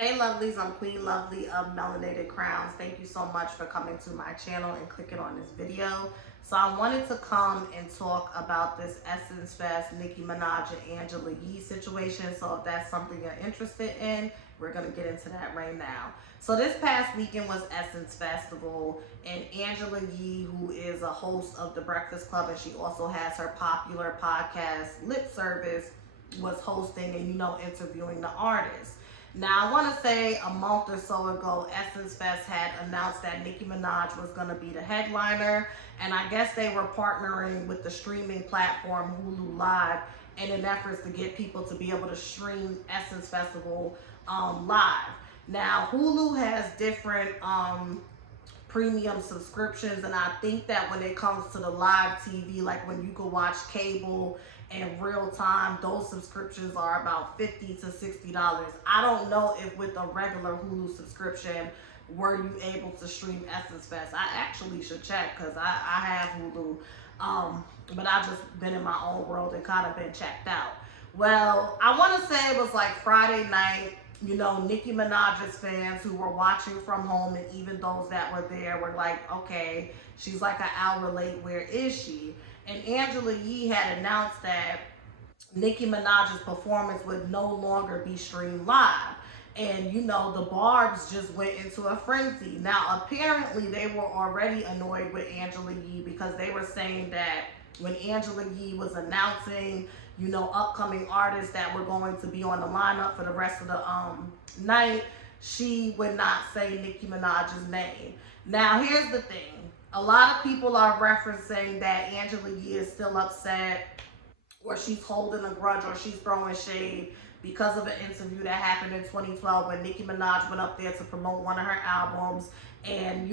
Hey lovelies, I'm Queen Lovely of Melanated Crowns. Thank you so much for coming to my channel and clicking on this video. So I wanted to come and talk about this Essence Fest, Nicki Minaj and Angela Yee situation. So if that's something you're interested in, we're going to get into that right now. So this past weekend was Essence Festival, and Angela Yee, who is a host of The Breakfast Club, and she also has her popular podcast, Lip Service, was hosting and, interviewing the artists. Now, I want to say a month or so ago, Essence Fest had announced that Nicki Minaj was going to be the headliner, and I guess they were partnering with the streaming platform Hulu Live in an effort to get people to be able to stream Essence Festival live. Now, Hulu has different premium subscriptions, and I think that when it comes to the live TV, like when you can watch cable in real time, those subscriptions are about $50 to $60. I don't know if with a regular Hulu subscription were you able to stream Essence Fest. I actually should check because I have Hulu, but I've just been in my own world and kind of been checked out. Well, I want to say it was like Friday night. Nicki Minaj's fans who were watching from home, and even those that were there, were like, okay, she's like an hour late, where is she? And Angela Yee had announced that Nicki Minaj's performance would no longer be streamed live. And the barbz just went into a frenzy. Now, apparently they were already annoyed with Angela Yee because they were saying that when Angela Yee was announcing upcoming artists that were going to be on the lineup for the rest of the night, she would not say Nicki Minaj's name. Now, here's the thing. A lot of people are referencing that Angela Yee is still upset, or she's holding a grudge, or she's throwing shade because of an interview that happened in 2012 when Nicki Minaj went up there to promote one of her albums. And,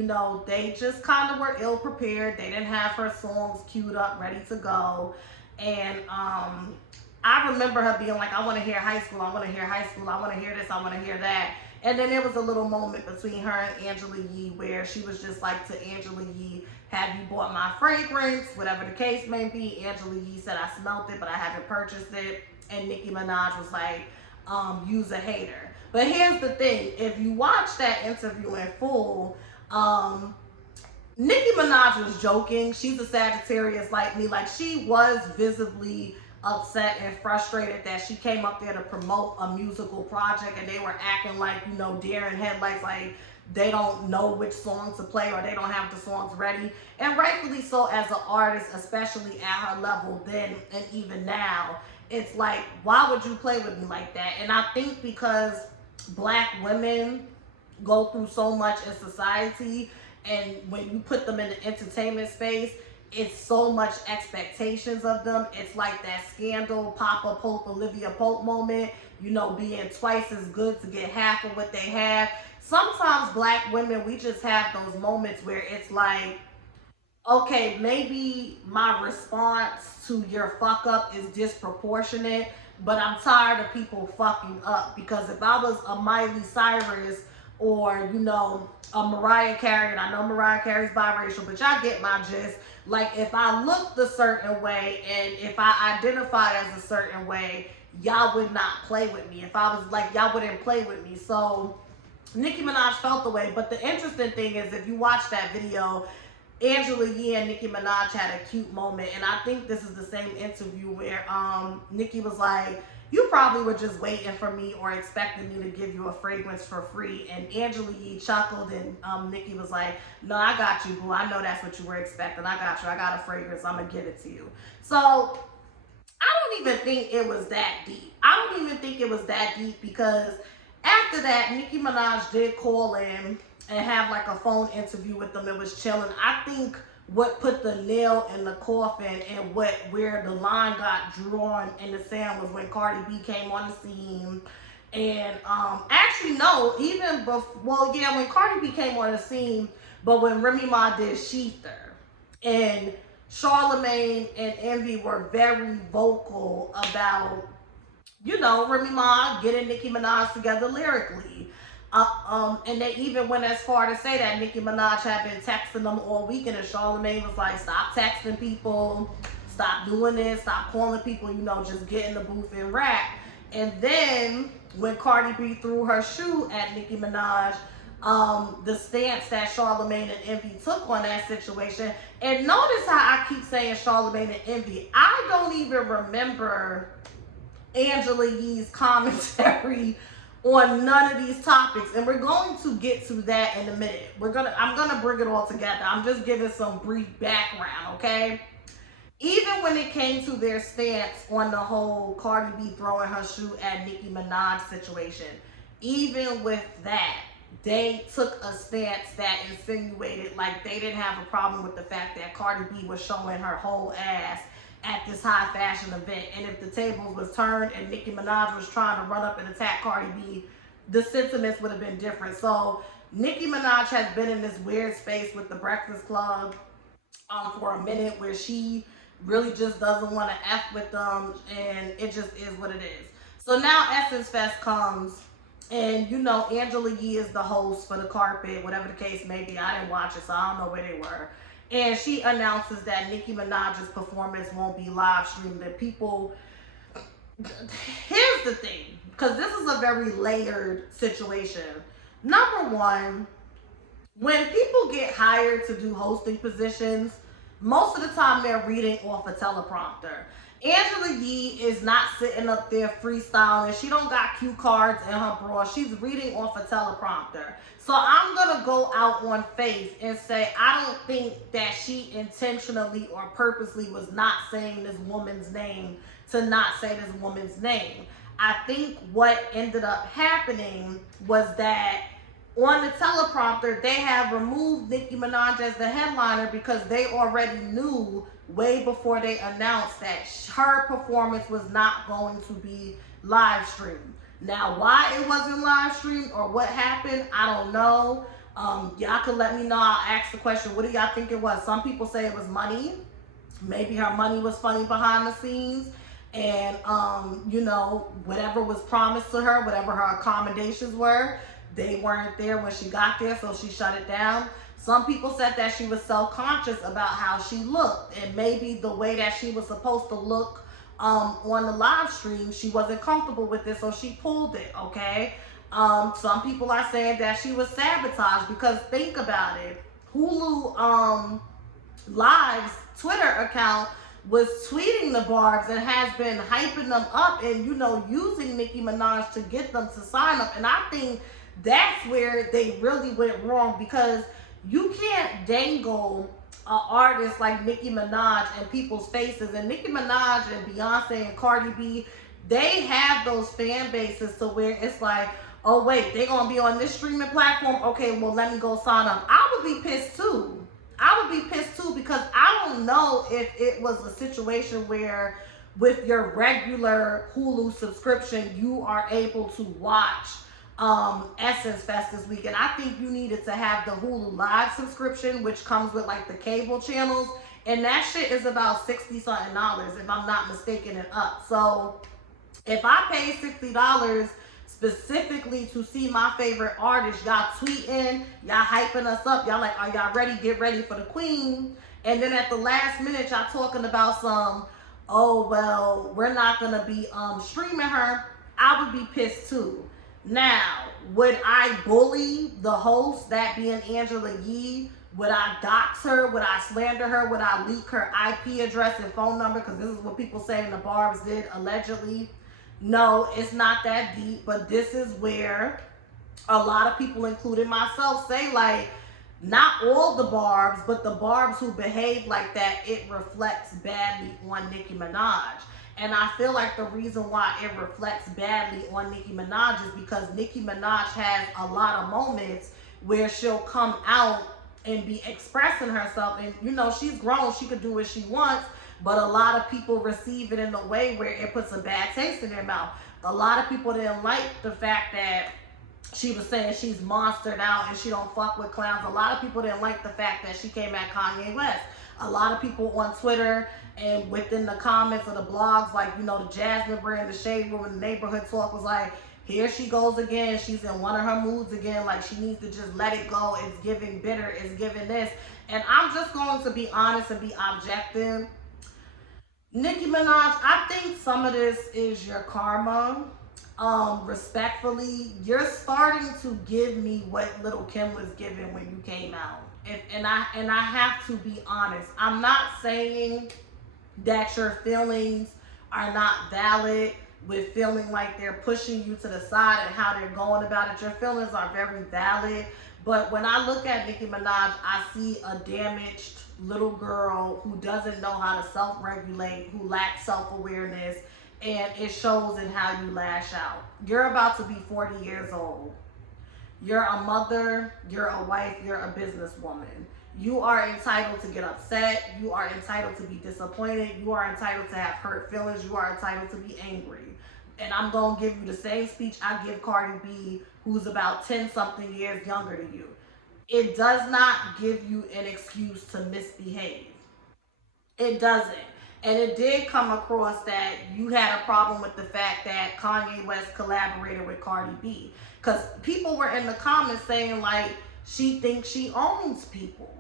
they just kind of were ill prepared. They didn't have her songs queued up, ready to go. And I remember her being like, I want to hear High School, I want to hear High School, I want to hear this, I want to hear that. And then there was a little moment between her and Angela Yee where she was just like to Angela Yee, have you bought my fragrance? Whatever the case may be. Angela Yee said, I smelled it, but I haven't purchased it. And Nicki Minaj was like, use a hater. But here's the thing. If you watch that interview in full, Nicki Minaj was joking. She's a Sagittarius like me. Like, she was visibly upset and frustrated that she came up there to promote a musical project and they were acting like, deer in headlights, like they don't know which songs to play or they don't have the songs ready. And rightfully so, as an artist, especially at her level then and even now, it's like, why would you play with me like that? And I think because Black women go through so much in society, and when you put them in the entertainment space, it's so much expectations of them. It's like that Scandal, Papa Pope, Olivia Pope moment, being twice as good to get half of what they have. Sometimes Black women, we just have those moments where it's like, okay, maybe my response to your fuck up is disproportionate, but I'm tired of people fucking up. Because if I was a Miley Cyrus or, a Mariah Carey, and I know Mariah Carey's biracial, but y'all get my gist. Like, if I looked a certain way and if I identified as a certain way, y'all would not play with me. If I was like, y'all wouldn't play with me. So Nicki Minaj felt the way. But the interesting thing is, if you watch that video, Angela Yee and Nicki Minaj had a cute moment. And I think this is the same interview where Nicki was like, you probably were just waiting for me or expecting me to give you a fragrance for free. And Angela Yee chuckled, and Nicki was like, no, I got you, boo. I know that's what you were expecting. I got you. I got a fragrance. I'm going to give it to you. So I don't even think it was that deep. I don't even think it was that deep, because after that, Nicki Minaj did call in and have like a phone interview with them. It was chilling. I think what put the nail in the coffin and where the line got drawn in the sand was when Cardi B came on the scene. And actually no, even before, well, yeah, when Cardi B came on the scene, but when Remy Ma did Sheether, and Charlemagne and Envy were very vocal about, Remy Ma getting Nicki Minaj together lyrically. And they even went as far to say that Nicki Minaj had been texting them all weekend, and Charlemagne was like, stop texting people, stop doing this, stop calling people, just get in the booth and rap. And then when Cardi B threw her shoe at Nicki Minaj, the stance that Charlamagne and Envy took on that situation. And notice how I keep saying Charlamagne and Envy. I don't even remember Angela Yee's commentary on none of these topics, and we're going to get to that in a minute. I'm gonna bring it all together. I'm just giving some brief background, okay? Even when it came to their stance on the whole Cardi B throwing her shoe at Nicki Minaj situation, even with that, they took a stance that insinuated like they didn't have a problem with the fact that Cardi B was showing her whole ass at this high fashion event. And if the tables was turned and Nicki Minaj was trying to run up and attack Cardi B, the sentiments would have been different. So Nicki Minaj has been in this weird space with the Breakfast Club for a minute where she really just doesn't want to F with them, and it just is what it is. So now Essence Fest comes, and you know Angela Yee is the host for the carpet, whatever the case may be. I didn't watch it, so I don't know where they were. And she announces that Nicki Minaj's performance won't be live streamed. That people, here's the thing, because this is a very layered situation. Number one, when people get hired to do hosting positions, most of the time they're reading off a teleprompter. Angela Yee is not sitting up there freestyling. She don't got cue cards in her bra. She's reading off a teleprompter. So I'm going to go out on faith and say I don't think that she intentionally or purposely was not saying this woman's name to not say this woman's name. I think what ended up happening was that on the teleprompter, they have removed Nicki Minaj as the headliner because they already knew way before they announced that her performance was not going to be live streamed. Now, why it wasn't live streamed or what happened, I don't know. Y'all can let me know. I'll ask the question, what do y'all think it was? Some people say it was money. Maybe her money was funny behind the scenes. And, you know, whatever was promised to her, whatever her accommodations were, they weren't there when she got there, so she shut it down. Some people said that she was self-conscious about how she looked, and maybe the way that she was supposed to look on the live stream, she wasn't comfortable with it, so she pulled it, okay? Some people are saying that she was sabotaged, because think about it. Hulu Live's Twitter account was tweeting the barbz and has been hyping them up and, you know, using Nicki Minaj to get them to sign up. And I think that's where they really went wrong, because you can't dangle an artist like Nicki Minaj in people's faces. And Nicki Minaj and Beyonce and Cardi B, they have those fan bases to where it's like, oh wait, they're gonna be on this streaming platform, okay, well let me go sign up. I would be pissed too. I would be pissed too, because I don't know if it was a situation where with your regular Hulu subscription, you are able to watch Essence Fest this weekend. I think you needed to have the Hulu Live subscription, which comes with like the cable channels, and that shit is about $60-something, if I'm not mistaken, and up. So if I paid $60 specifically to see my favorite artist, y'all tweeting, y'all hyping us up, y'all like, are y'all ready? Get ready for the queen. And then at the last minute, y'all talking about some, oh well, we're not gonna be streaming her. I would be pissed too. Now, would I bully the host, that being Angela Yee? Would I dox her? Would I slander her? Would I leak her IP address and phone number? Because this is what people saying the barbz did, allegedly. No, it's not that deep, but this is where a lot of people, including myself, say like, not all the barbz, but the barbz who behave like that, it reflects badly on Nicki Minaj. And I feel like the reason why it reflects badly on Nicki Minaj is because Nicki Minaj has a lot of moments where she'll come out and be expressing herself. And, you know, she's grown. She could do what she wants. But a lot of people receive it in a way where it puts a bad taste in their mouth. A lot of people didn't like the fact that she was saying she's monstered out and she don't fuck with clowns. A lot of people didn't like the fact that she came at Kanye West. A lot of people on Twitter and within the comments of the blogs, like, you know, the Jasmine brand, the Shade Room, and the Neighborhood Talk was like, here she goes again. She's in one of her moods again. Like, she needs to just let it go. It's giving bitter. It's giving this. And I'm just going to be honest and be objective. Nicki Minaj, I think some of this is your karma. respectfully, you're starting to give me what Little Kim was giving when you came out. And I have to be honest. I'm not saying that your feelings are not valid with feeling like they're pushing you to the side and how they're going about it. Your feelings are very valid. But when I look at Nicki Minaj, I see a damaged little girl who doesn't know how to self-regulate, who lacks self-awareness, and it shows in how you lash out. You're about to be 40 years old. You're a mother, you're a wife, you're a businesswoman. You are entitled to get upset. You are entitled to be disappointed. You are entitled to have hurt feelings. You are entitled to be angry. And I'm going to give you the same speech I give Cardi B, who's about 10 something years younger than you. It does not give you an excuse to misbehave. It doesn't. And it did come across that you had a problem with the fact that Kanye West collaborated with Cardi B. Because people were in the comments saying, like, she thinks she owns people.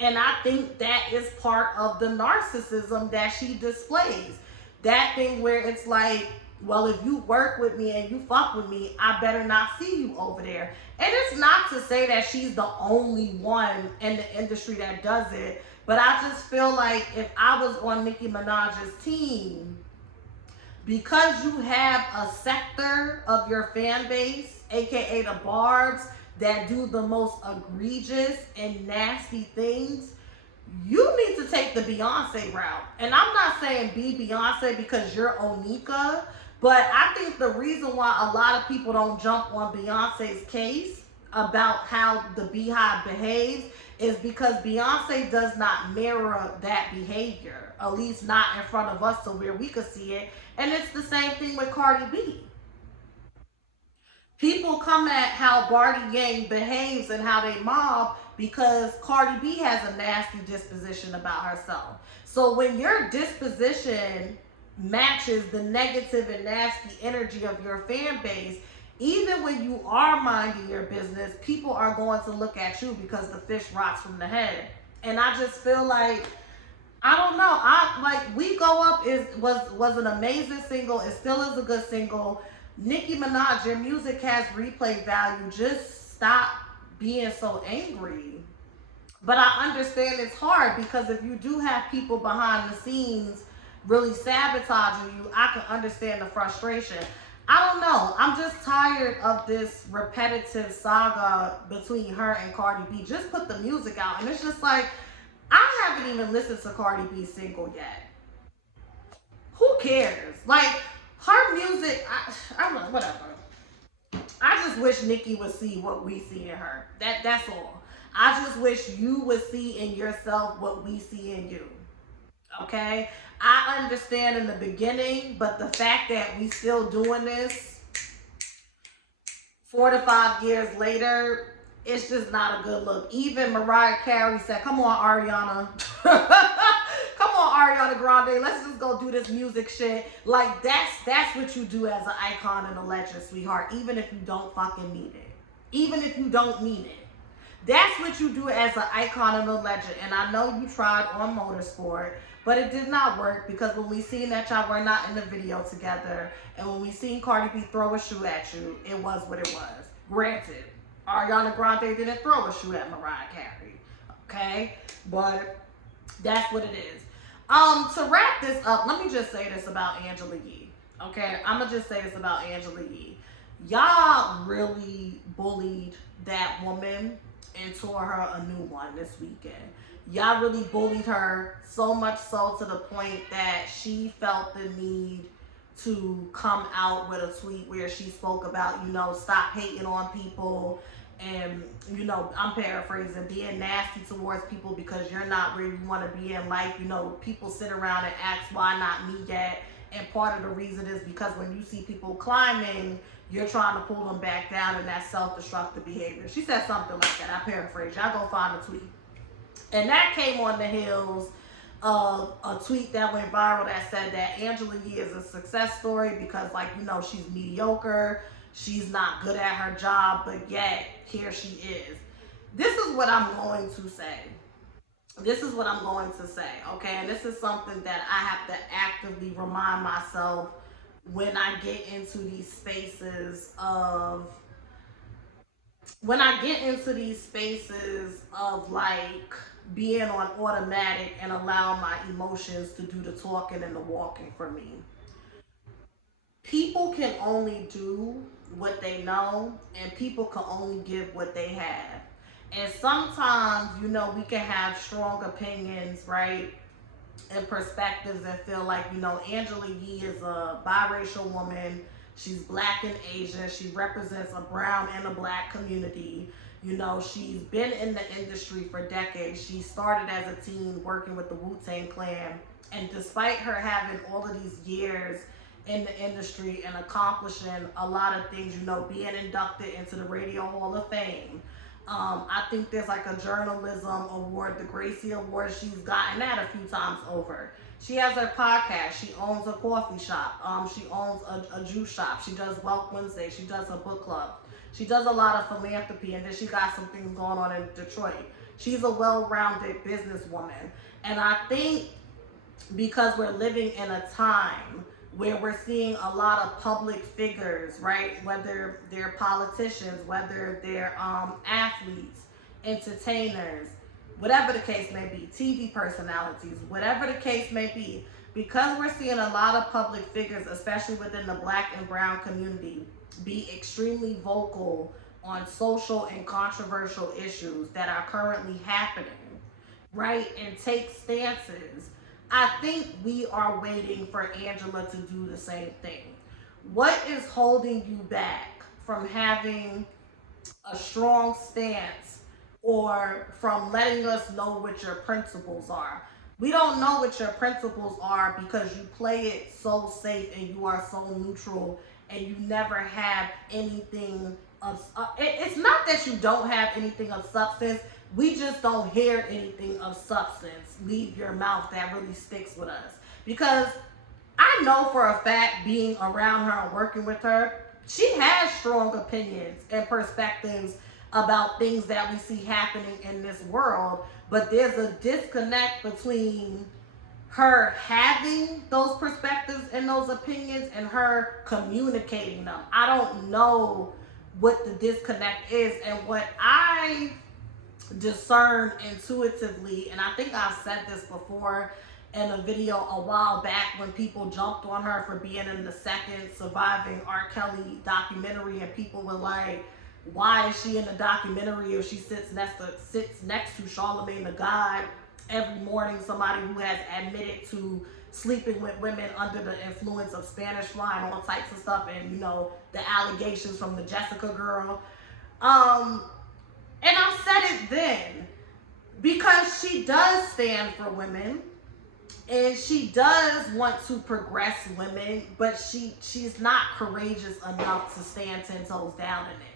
And I think that is part of the narcissism that she displays. That thing where it's like, well, if you work with me and you fuck with me, I better not see you over there. And it's not to say that she's the only one in the industry that does it, but I just feel like if I was on Nicki Minaj's team, because you have a sector of your fan base, aka the barbz, that do the most egregious and nasty things, you need to take the Beyonce route. And I'm not saying be Beyonce because you're Onika, but I think the reason why a lot of people don't jump on Beyonce's case about how the Beehive behaves is because Beyonce does not mirror that behavior, at least not in front of us to where we could see it. And it's the same thing with Cardi B. People come at how Barty Yang behaves and how they mob because Cardi B has a nasty disposition about herself. So when your disposition matches the negative and nasty energy of your fan base, even when you are minding your business, people are going to look at you because the fish rots from the head. And I just feel like, I don't know. I like We Go Up was an amazing single. It still is a good single. Nicki Minaj, your music has replay value. Just stop being so angry. But I understand it's hard because if you do have people behind the scenes really sabotaging you, I can understand the frustration. I don't know. I'm just tired of this repetitive saga between her and Cardi B. Just put the music out. And it's just like, I haven't even listened to Cardi B's single yet. Who cares? Like, her music, I'm like, whatever. I just wish Nicki would see what we see in her. That's all. I just wish you would see in yourself what we see in you. Okay? I understand in the beginning, but the fact that we still doing this 4 to 5 years later, it's just not a good look. Even Mariah Carey said, come on, Ariana. Come on, Ariana Grande. Let's just go do this music shit. Like, that's what you do as an icon and a legend, sweetheart. Even if you don't fucking mean it. Even if you don't mean it. That's what you do as an icon and a legend. And I know you tried on Motorsport, but it did not work because when we seen that y'all were not in the video together, and when we seen Cardi B throw a shoe at you, it was what it was. Granted, Ariana Grande didn't throw a shoe at Mariah Carey, okay? But that's what it is. To wrap this up, let me just say this about Angela Yee, okay? I'm gonna just say this about Angela Yee. Y'all really bullied that woman and tore her a new one this weekend. Y'all really bullied her so much so to the point that she felt the need to come out with a tweet where she spoke about, stop hating on people and, I'm paraphrasing, being nasty towards people because you're not where you want to be in life. People sit around and ask, why not me yet? And part of the reason is because when you see people climbing, you're trying to pull them back down, and that's self-destructive behavior. She said something like that. I paraphrase. Y'all go find a tweet. And that came on the heels of a tweet that went viral that said that Angela Yee is a success story because, she's mediocre. She's not good at her job, but yet here she is. This is what I'm going to say. This is what I'm going to say, okay? And this is something that I have to actively remind myself when I get into these spaces of when I get into these spaces of like being on automatic and allow my emotions to do the talking and the walking for me. People can only do what they know, and people can only give what they have. And sometimes, we can have strong opinions, right? And perspectives and feel like, Angela Yee is a biracial woman. She's black and Asian. She represents a brown and a black community. She's been in the industry for decades. She started as a teen working with the Wu-Tang Clan. And despite her having all of these years in the industry and accomplishing a lot of things, being inducted into the Radio Hall of Fame. I think there's like a journalism award, the Gracie Award. She's gotten that a few times over. She has her podcast. She owns a coffee shop. She owns a juice shop. She does Wealth Wednesday. She does a book club. She does a lot of philanthropy, and then she got some things going on in Detroit. She's a well-rounded businesswoman. And I think because we're living in a time where we're seeing a lot of public figures, right? Whether they're politicians, whether they're athletes, entertainers, whatever the case may be, TV personalities, whatever the case may be, because we're seeing a lot of public figures, especially within the black and brown community, be extremely vocal on social and controversial issues that are currently happening, right? And take stances. I think we are waiting for Angela to do the same thing. What is holding you back from having a strong stance or from letting us know what your principles are? We don't know what your principles are because you play it so safe and you are so neutral and you never have anything of... It's not that you don't have anything of substance. We just don't hear anything of substance leave your mouth that really sticks with us. Because I know for a fact, being around her and working with her, she has strong opinions and perspectives about things that we see happening in this world. But there's a disconnect between her having those perspectives and those opinions and her communicating them. I don't know what the disconnect is. And what I discern intuitively, and I think I've said this before in a video a while back when people jumped on her for being in the second Surviving R. Kelly documentary, and people were like, why is she in the documentary if she sits next to Charlemagne the God every morning, somebody who has admitted to sleeping with women under the influence of Spanish fly and all types of stuff, and the allegations from the Jessica girl. And I said it then, because she does stand for women and she does want to progress women, but she's not courageous enough to stand 10 toes down in it.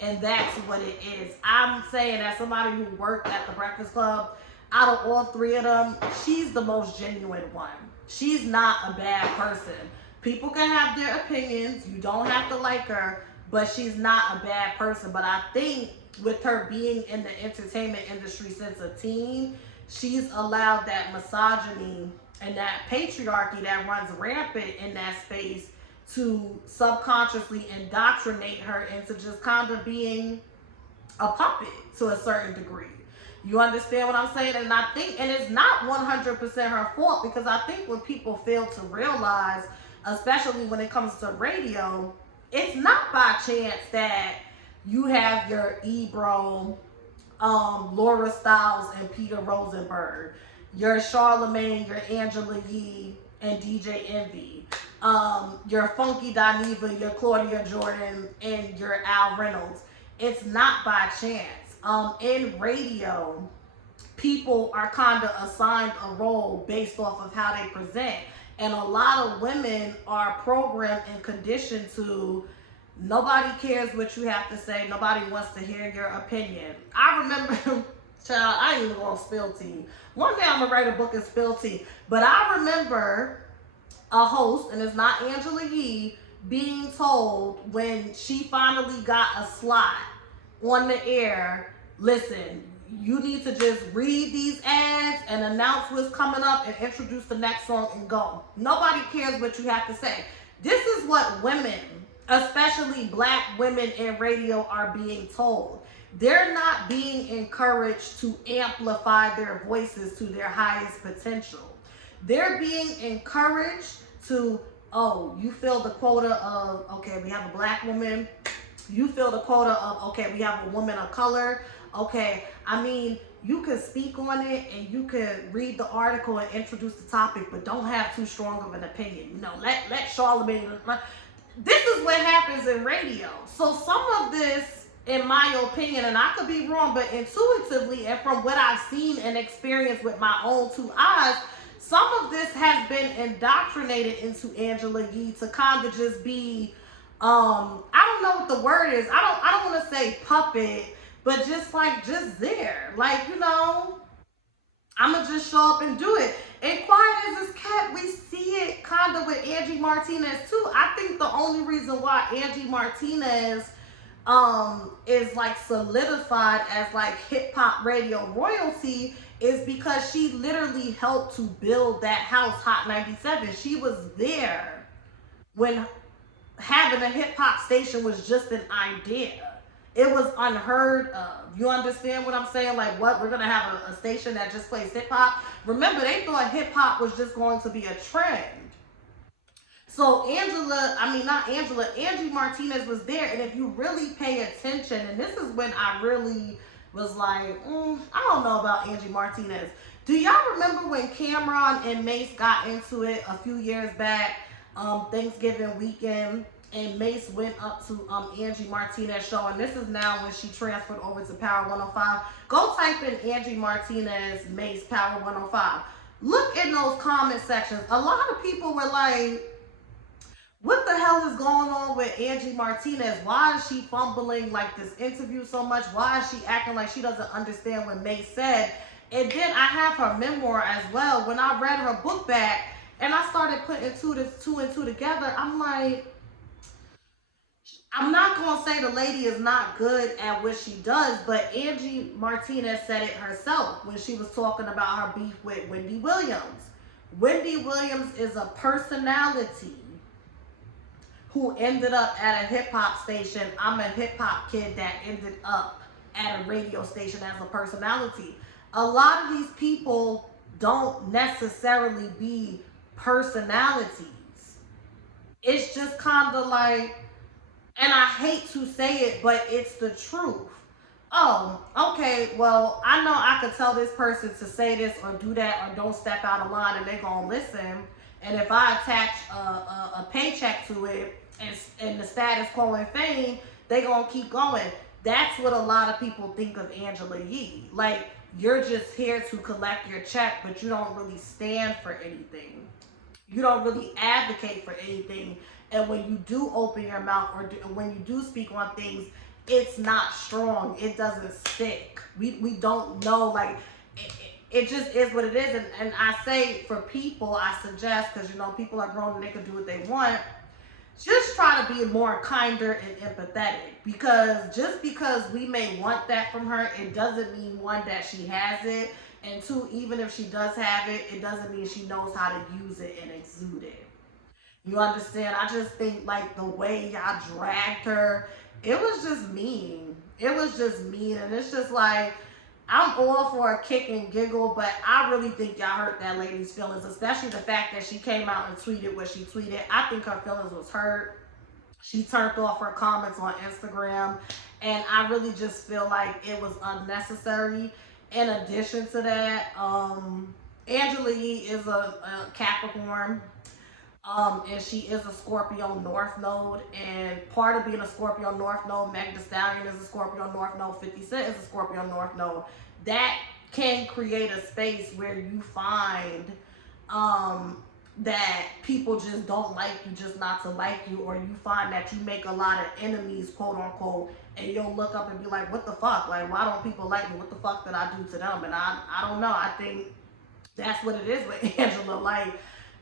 And that's what it is. I'm saying, as somebody who worked at the Breakfast Club, out of all three of them, she's the most genuine one. She's not a bad person. People can have their opinions. You don't have to like her, but she's not a bad person. But I think with her being in the entertainment industry since a teen, she's allowed that misogyny and that patriarchy that runs rampant in that space to subconsciously indoctrinate her into just kind of being a puppet to a certain degree. You understand what I'm saying? And I think, and it's not 100% her fault, because I think what people fail to realize, especially when it comes to radio, it's not by chance that you have your Ebro, Laura Stiles, and Peter Rosenberg, your Charlemagne, your Angela Yee, and DJ Envy, your Funky Dineva, your Claudia Jordan, and your Al Reynolds. It's not by chance. In radio, people are kind of assigned a role based off of how they present. And a lot of women are programmed and conditioned to, nobody cares what you have to say. Nobody wants to hear your opinion. I remember, child, I ain't even gonna spill tea. One day I'm gonna write a book and spill tea. But I remember a host, and it's not Angela Yee, being told when she finally got a slot on the air, listen, you need to just read these ads and announce what's coming up and introduce the next song and go. Nobody cares what you have to say. This is what women, especially black women in radio, are being told. They're not being encouraged to amplify their voices to their highest potential. They're being encouraged to, oh, you fill the quota of, okay, we have a black woman. You fill the quota of, okay, we have a woman of color. Okay, I mean, you can speak on it and you can read the article and introduce the topic, but don't have too strong of an opinion. You know, let Charlemagne. This is what happens in radio. So some of this, in my opinion, and I could be wrong, but intuitively and from what I've seen and experienced with my own two eyes, some of this has been indoctrinated into Angela Yee to kind of just be, I don't know what the word is. I don't want to say puppet, but just there. Like, you know, I'ma just show up and do it. And quiet as it's kept, we see it kind of with Angie Martinez too. I think the only reason why Angie Martinez is like solidified as like hip hop radio royalty is because she literally helped to build that house, Hot 97. She was there when having a hip hop station was just an idea. It was unheard of. You understand what I'm saying? Like, what? We're going to have a station that just plays hip hop. Remember, they thought hip hop was just going to be a trend. So Angie Martinez was there. And if you really pay attention, and this is when I really was like, I don't know about Angie Martinez. Do y'all remember when Cameron and Mace got into it a few years back, Thanksgiving weekend? And Mace went up to Angie Martinez show, and this is now when she transferred over to Power 105. Go type in Angie Martinez Mace Power 105. Look in those comment sections. A lot of people were like, what the hell is going on with Angie Martinez? Why is she fumbling like this interview so much? Why is she acting like she doesn't understand what Mace said? And then I have her memoir as well. When I read her book back and I started putting two and two together, I'm like, I'm not going to say the lady is not good at what she does, but Angie Martinez said it herself when she was talking about her beef with Wendy Williams. Wendy Williams is a personality who ended up at a hip-hop station. I'm a hip-hop kid that ended up at a radio station as a personality. A lot of these people don't necessarily be personalities. It's just kind of like, and I hate to say it, but it's the truth. Oh, okay, well, I know I could tell this person to say this or do that or don't step out of line and they're going to listen. And if I attach a paycheck to it and the status quo and fame, they're going to keep going. That's what a lot of people think of Angela Yee. Like, you're just here to collect your check, but you don't really stand for anything. You don't really advocate for anything. And when you do open your mouth or when you do speak on things, it's not strong. It doesn't stick. We don't know. Like, it just is what it is. And I say for people, I suggest, because, you know, people are grown and they can do what they want, just try to be more kinder and empathetic. Because just because we may want that from her, it doesn't mean, one, that she has it. And two, even if she does have it, it doesn't mean she knows how to use it and exude it. You understand? I just think, like, the way y'all dragged her, it was just mean. It was just mean. And it's just like, I'm all for a kick and giggle, but I really think y'all hurt that lady's feelings, especially the fact that she came out and tweeted what she tweeted. I think her feelings was hurt. She turned off her comments on Instagram, and I really just feel like it was unnecessary. In addition to that, Angela Yee is a Capricorn. And she is a Scorpio North Node, and part of being a Scorpio North Node, Meg Thee Stallion is a Scorpio North Node, 50 Cent is a Scorpio North Node. That can create a space where you find that people just don't like you just not to like you, or you find that you make a lot of enemies, quote unquote, and you'll look up and be like, what the fuck? Like, why don't people like me? What the fuck did I do to them? And I don't know. I think that's what it is with Angela. Like,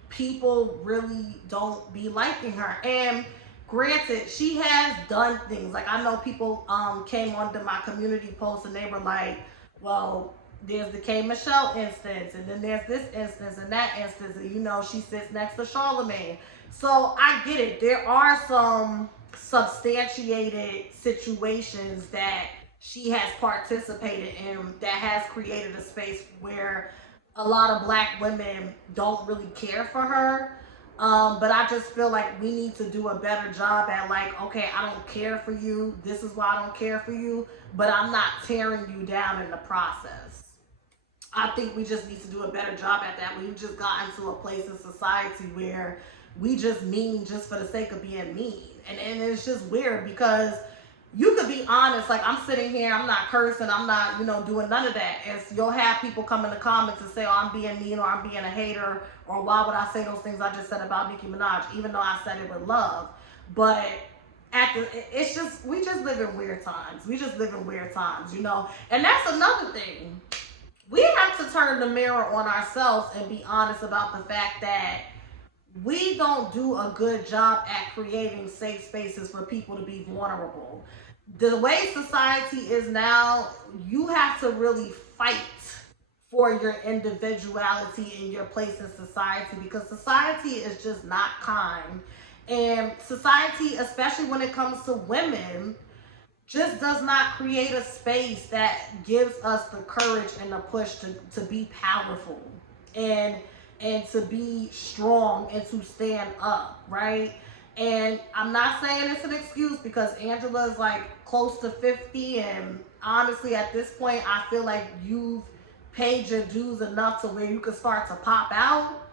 people really don't be liking her. And granted, she has done things. Like, I know people came onto my community post and they were like, well, there's the K Michelle instance, and then there's this instance and that instance, and you know, she sits next to Charlemagne. So I get it. There are some substantiated situations that she has participated in that has created a space where a lot of black women don't really care for her. But I just feel like we need to do a better job at, like, okay, I don't care for you. This is why I don't care for you, but I'm not tearing you down in the process. I think we just need to do a better job at that. We've just gotten to a place in society where we just mean just for the sake of being mean. And it's just weird because you could be honest. Like, I'm sitting here, I'm not cursing, I'm not, you know, doing none of that. And so you'll have people come in the comments and say, oh, I'm being mean, or I'm being a hater, or why would I say those things I just said about Nicki Minaj, even though I said it with love. But it's just, we just live in weird times. We just live in weird times, you know. And that's another thing. We have to turn the mirror on ourselves and be honest about the fact that we don't do a good job at creating safe spaces for people to be vulnerable. The way society is now, you have to really fight for your individuality and your place in society, because society is just not kind. And society, especially when it comes to women, just does not create a space that gives us the courage and the push to be powerful and to be strong and to stand up, right? And I'm not saying it's an excuse, because Angela is like close to 50, and honestly at this point I feel like you've paid your dues enough to where you can start to pop out.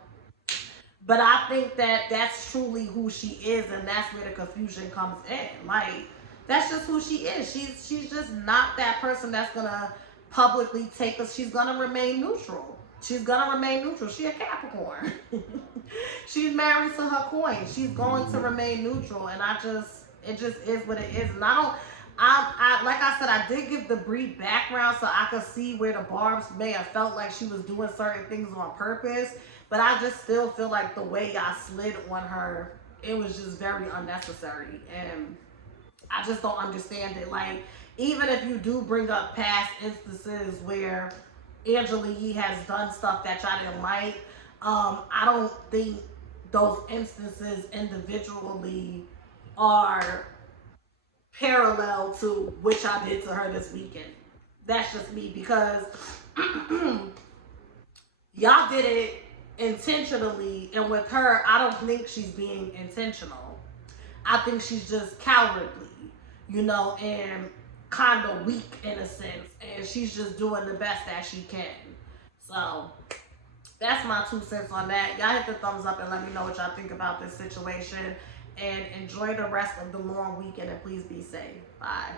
But I think that that's truly who she is, and that's where the confusion comes in. Like, that's just who she is. She's just not that person that's gonna publicly take us. She's gonna remain neutral. She's gonna remain neutral. She a Capricorn. She's married to her coin. She's going to remain neutral, and it just is what it is. And I like I said, I did give the brief background so I could see where the barbz may have felt like she was doing certain things on purpose, but I just still feel like the way I slid on her, it was just very unnecessary, and I just don't understand it. Like, even if you do bring up past instances where Angela Yee has done stuff that y'all didn't like, I don't think those instances individually are parallel to which I did to her this weekend. That's just me, because y'all did it intentionally, and with her, I don't think she's being intentional. I think she's just cowardly, you know, and kind of weak in a sense, and she's just doing the best that she can. So that's my 2 cents on that. Y'all hit the thumbs up and let me know what y'all think about this situation, and enjoy the rest of the long weekend, and please be safe. Bye.